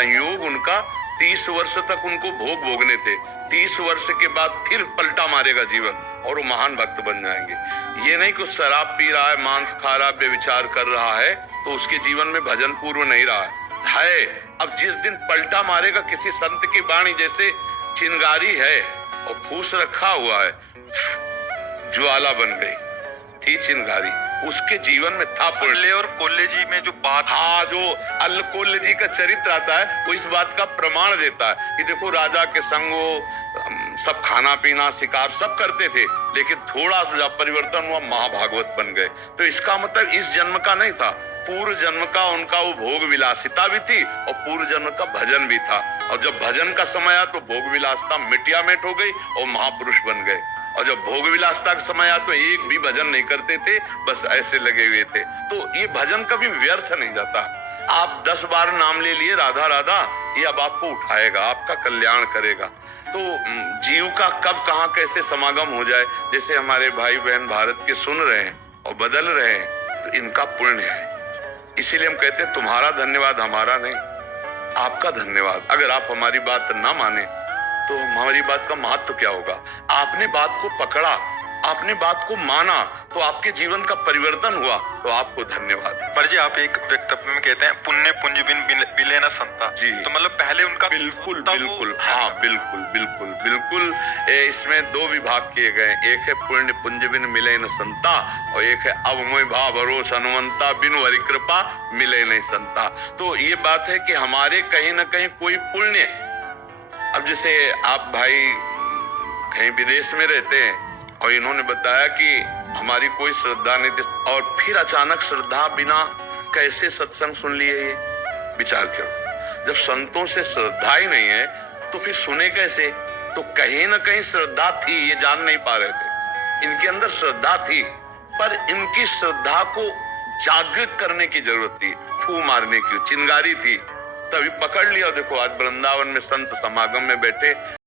संयोग उनका 30 वर्ष तक उनको भोग भोगने थे। 30 वर्ष के बाद फिर पलटा मारेगा जीवन और वो महान भक्त बन जाएंगे। ये नहीं कि शराब पी रहा है, मांस खा रहा है, व्यभिचार कर रहा है तो उसके जीवन में भजन पूर्व नहीं रहा है। अब जिस दिन पलटा मारेगा, किसी संत की वाणी जैसे चिंगारी है और फूस रखा हुआ है, ज्वाला बन गई थी चिंगारी, उसके जीवन में था अल्ले और कोल्ले जी में जो बात, हाँ, जो अल्कोल्ले जी का चरित्र आता है वो इस बात का प्रमाण देता है कि देखो राजा के संग वो सब खाना पीना शिकार सब करते थे, लेकिन थोड़ा सा परिवर्तन हुआ, महाभागवत बन गए। तो इसका मतलब इस जन्म का नहीं था, पूर्व जन्म का उनका वो भोग विलासिता भी थी और पूर्व जन्म का भजन भी था। और जब भजन का समय आया तो भोग विलासिता मिटिया मिट हो गई और महापुरुष बन गए। और जब भोग विलासिता का समय आया तो एक भी भजन नहीं करते थे, बस ऐसे लगे हुए थे। तो ये भजन कभी व्यर्थ नहीं जाता। आप 10 बार नाम ले लिए राधा राधा, ये अब आपको उठाएगा, आपका कल्याण करेगा। तो जीव का कब कहाँ कैसे समागम हो जाए, जैसे हमारे भाई बहन भारत के सुन रहे हैं और बदल रहे हैं, तो इनका पुण्य है। इसीलिए हम कहते हैं तुम्हारा धन्यवाद, हमारा नहीं, आपका धन्यवाद। अगर आप हमारी बात ना माने तो हमारी बात का महत्व क्या होगा। आपने बात को पकड़ा, आपने बात को माना, तो आपके जीवन का परिवर्तन हुआ, तो आपको धन्यवाद। पर जी आप एक वक्तव्य में कहते हैं पुण्य पुंज बिन बिले न संता जी, तो मतलब पहले उनका बिल्कुल बिल्कुल, हाँ बिल्कुल बिल्कुल बिल्कुल। इसमें 2 विभाग किए गए, एक है पुण्य पुंज बिन मिले न संता और एक है अवमय भाव भरोस हनुमंता बिन हरि कृपा मिले नहीं संता। तो ये बात है कि हमारे कहीं ना कहीं कोई पुण्य, अब जैसे आप भाई कहीं विदेश में रहते हैं और इन्होंने बताया कि हमारी कोई श्रद्धा नहीं थी और फिर अचानक श्रद्धा बिना कैसे सत्संग सुन लिए, ये विचार करो। जब संतों से श्रद्धा ही नहीं है तो फिर सुने कैसे। तो कहीं ना कहीं श्रद्धा थी, ये जान नहीं पा रहे थे। इनके अंदर श्रद्धा थी, पर इनकी श्रद्धा को जागृत करने की जरूरत थी, फू मारने की चिंगारी थी, तभी पकड़ लिया। देखो आज वृंदावन में संत समागम में बैठे